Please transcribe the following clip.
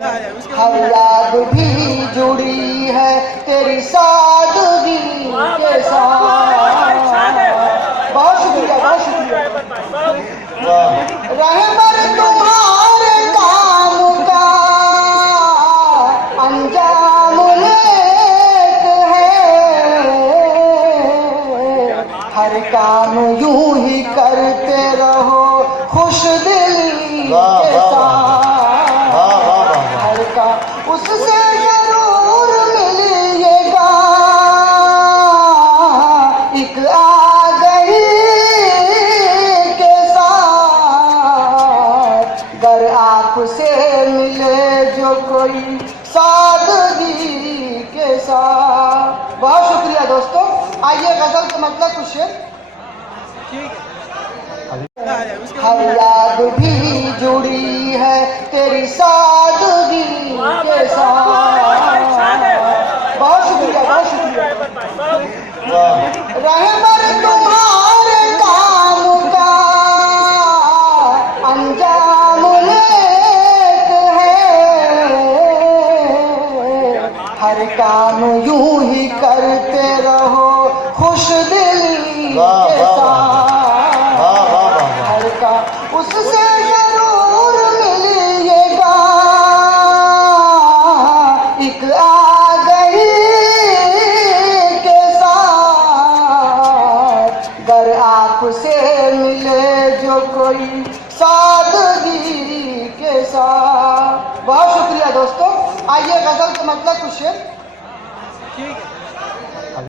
हर याद भी जुड़ी है तेरी सादगी के साथ। बहुत शुक्रिया, बहुत शुक्रिया। रहबर तुम्हारे काम का अंजाम लेत है, हर काम यूं ही करते रहो खुश दिली के साथ। हर काम उससे जरूर मिलिएगा, एक आ गई के साथ। गर आपसे मिले जो कोई सादगी के साथ। बहुत शुक्रिया दोस्तों। आइए गजल का मतलब कुछ है। हर याद भी जुड़ी है तेरी सादगी के साथ। बहुत शुक्रिया, बहुत शुक्रिया। रहबर तुम्हारे काम का अंजाम लेत है, हर काम यूं ही करते रहो खुश दिली के साथ। हर काम उससे जरूर मिलिएगा, एक आ गई के साथ। गर आपसे मिले जो कोई सादगी के साथ। बहुत शुक्रिया दोस्तों। आइए गजल का मतलब कुछ है।